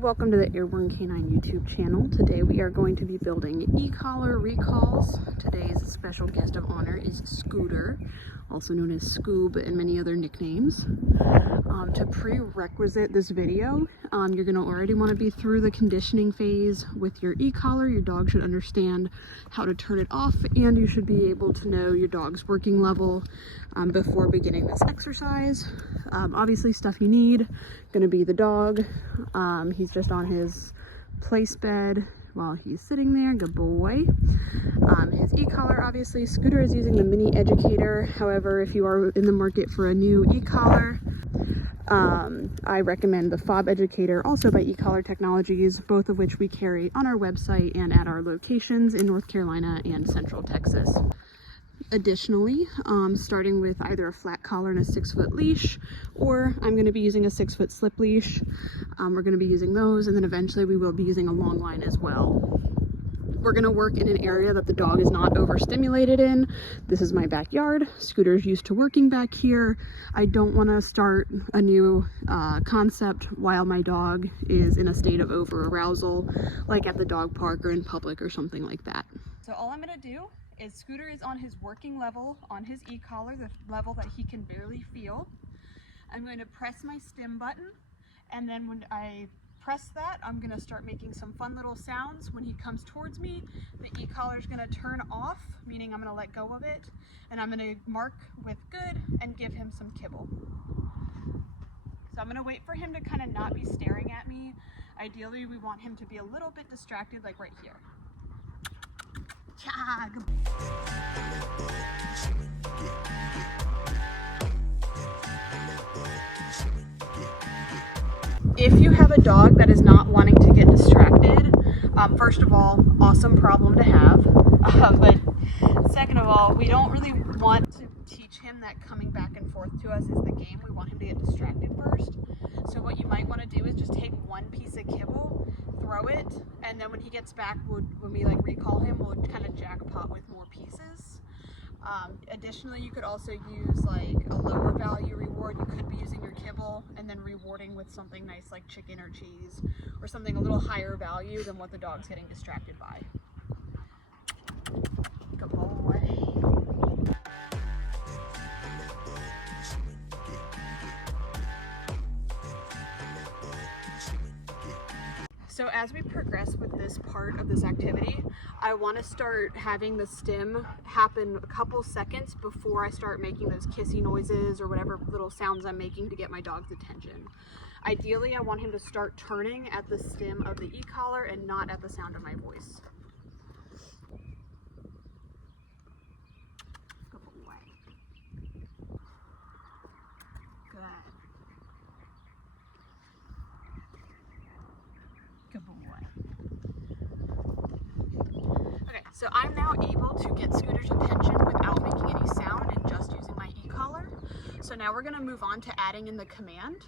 Welcome to the Airborne Canine YouTube channel. Today we are going to be building e-collar recalls. Today's special guest of honor is Scooter, also known as Scoob and many other nicknames. To prerequisite this video, you're going to already want to be through the conditioning phase with your e-collar. Your dog should understand how to turn it off, and you should be able to know your dog's working level before beginning this exercise. Obviously stuff you need, going to be the dog. He's just on his place bed while he's sitting there. Good boy. His e-collar, obviously. Scooter is using the mini educator. However, if you are in the market for a new e-collar, I recommend the fob educator, also by e-collar technologies, both of which we carry on our website and at our locations in North Carolina and Central Texas. Additionally, starting with either a flat collar and a 6-foot leash, or I'm going to be using a 6-foot slip leash. We're going to be using those, and then eventually we will be using a long line as well. We're going to work in an area that the dog is not overstimulated in. This is my backyard. Scooter's used to working back here. I don't want to start a new concept while my dog is in a state of over arousal, like at the dog park or in public or something like that. So all I'm going to do is Scooter is on his working level on his e-collar, the level that he can barely feel. I'm going to press my stim button, and then when I press that, I'm going to start making some fun little sounds. When he comes towards me, the e-collar is going to turn off, meaning I'm going to let go of it, and I'm going to mark with good and give him some kibble. So I'm going to wait for him to kind of not be staring at me. Ideally, we want him to be a little bit distracted, like right here. If you have a dog that is not wanting to get distracted, first of all, awesome problem to have. But second of all, we don't really want to teach him that coming back and forth to us is the game. We want him to get distracted first. So what you might want to do is just take one piece of kibble, throw it, and then when he gets back, when we like recall him, we'll kind of jackpot with more pieces. Additionally, you could also use like a lower value reward. You could be using your kibble and then rewarding with something nice like chicken or cheese, or something a little higher value than what the dog's getting distracted by. Good boy. So as we progress with this part of this activity, I want to start having the stim happen a couple seconds before I start making those kissy noises or whatever little sounds I'm making to get my dog's attention. Ideally, I want him to start turning at the stim of the e-collar and not at the sound of my voice. Good boy. Good. Good boy. Okay, so I'm now able to get Scooter's attention without making any sound and just using my e-collar. So now we're going to move on to adding in the command.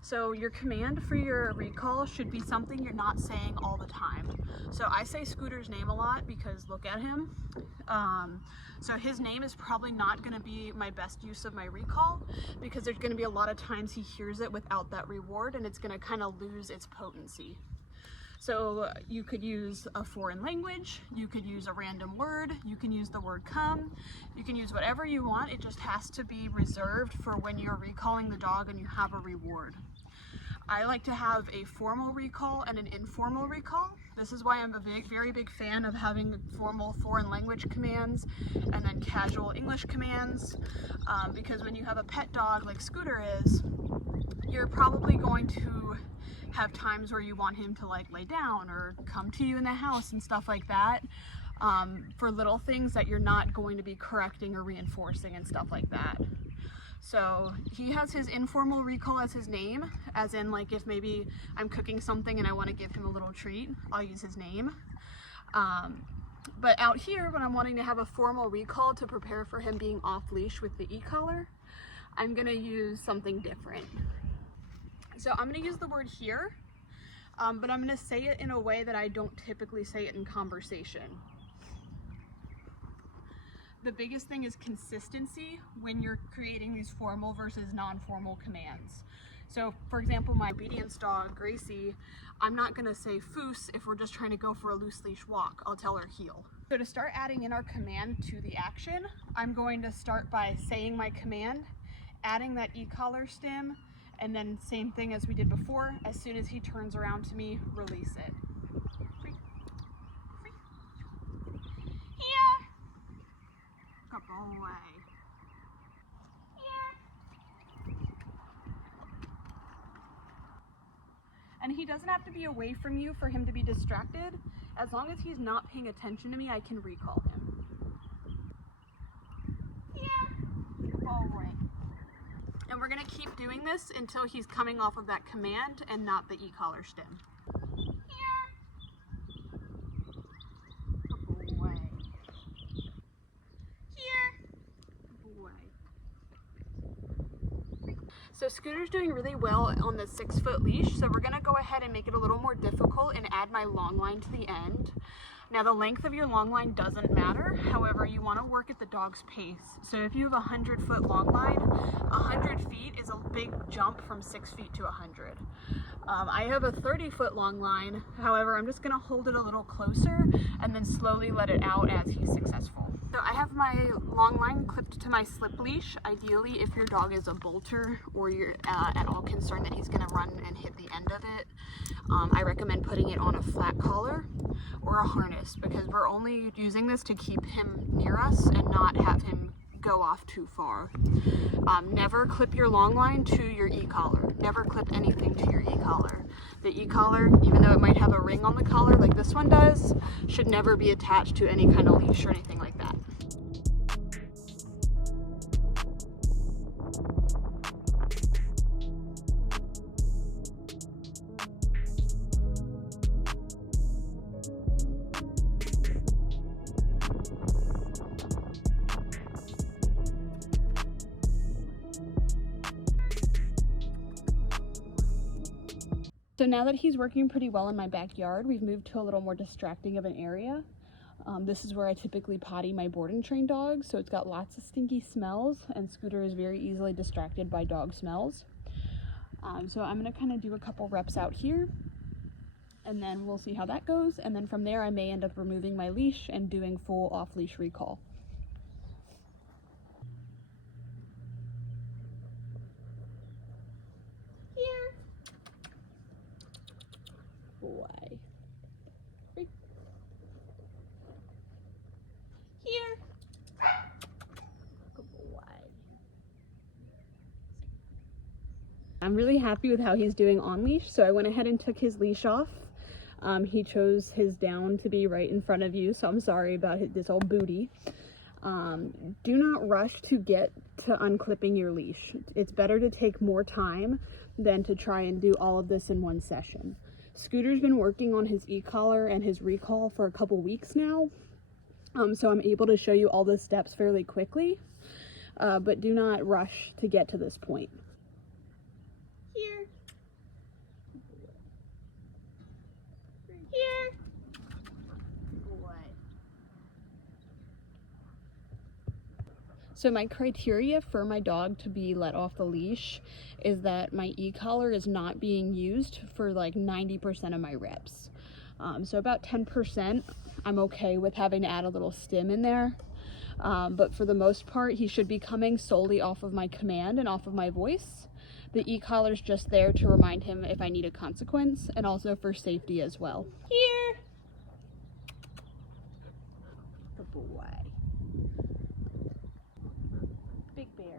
So your command for your recall should be something you're not saying all the time. So I say Scooter's name a lot because look at him. So his name is probably not going to be my best use of my recall, because there's going to be a lot of times he hears it without that reward and it's going to kind of lose its potency. So you could use a foreign language, you could use a random word, you can use the word come, you can use whatever you want. It just has to be reserved for when you're recalling the dog and you have a reward. I like to have a formal recall and an informal recall. This is why I'm a very big fan of having formal foreign language commands and then casual English commands, because when you have a pet dog like Scooter is, you're probably going to have times where you want him to like lay down or come to you in the house and stuff like that, for little things that you're not going to be correcting or reinforcing and stuff like that. So he has his informal recall as his name, as in like if maybe I'm cooking something and I want to give him a little treat, I'll use his name. But out here, when I'm wanting to have a formal recall to prepare for him being off leash with the e-collar, I'm going to use something different. So I'm going to use the word here, but I'm going to say it in a way that I don't typically say it in conversation. The biggest thing is consistency when you're creating these formal versus non-formal commands. So for example, my obedience dog, Gracie, I'm not gonna say foos if we're just trying to go for a loose leash walk. I'll tell her heel. So to start adding in our command to the action, I'm going to start by saying my command, adding that e-collar stim, and then same thing as we did before. As soon as he turns around to me, release it. Free. Free. Here. Good boy. And he doesn't have to be away from you for him to be distracted. As long as he's not paying attention to me, I can recall him. Yeah. All right. And we're gonna keep doing this until he's coming off of that command and not the e-collar stim. Here. Good boy. Here. Good boy. So Scooter's doing really well on the 6-foot leash, so we're gonna go ahead and make it a little more difficult and add my long line to the end. Now the length of your long line doesn't matter, however you wanna work at the dog's pace. So if you have a 100-foot long line, 100 feet is a big jump from 6 feet to 100. I have a 30-foot long line, however I'm just gonna hold it a little closer and then slowly let it out as he's successful. So I have my long line clipped to my slip leash. Ideally, if your dog is a bolter or you're at all concerned that he's gonna run and hit the end of it, I recommend putting it on a flat collar or a harness, because we're only using this to keep him near us and not have him go off too far. Never clip your long line to your e-collar. Never clip anything to your e-collar. The e-collar, even though it might have a ring on the collar like this one does, should never be attached to any kind of leash or anything like that. So now that he's working pretty well in my backyard, we've moved to a little more distracting of an area. This is where I typically potty my board and train dogs, so it's got lots of stinky smells, and Scooter is very easily distracted by dog smells. So I'm gonna kind of do a couple reps out here, and then we'll see how that goes, and then from there I may end up removing my leash and doing full off-leash recall. Here. Boy. Here. Good boy. I'm really happy with how he's doing on leash, so I went ahead and took his leash off. He chose his down to be right in front of you, so I'm sorry about this old booty. Do not rush to get to unclipping your leash. It's better to take more time than to try and do all of this in one session. Scooter's been working on his e-collar and his recall for a couple weeks now, so I'm able to show you all the steps fairly quickly, but do not rush to get to this point. Here. Here. Boy. So my criteria for my dog to be let off the leash is that my e-collar is not being used for like 90% of my reps. So about 10%, I'm okay with having to add a little stim in there. But for the most part, he should be coming solely off of my command and off of my voice. The e-collar is just there to remind him if I need a consequence, and also for safety as well. Here. Good boy. Big bear.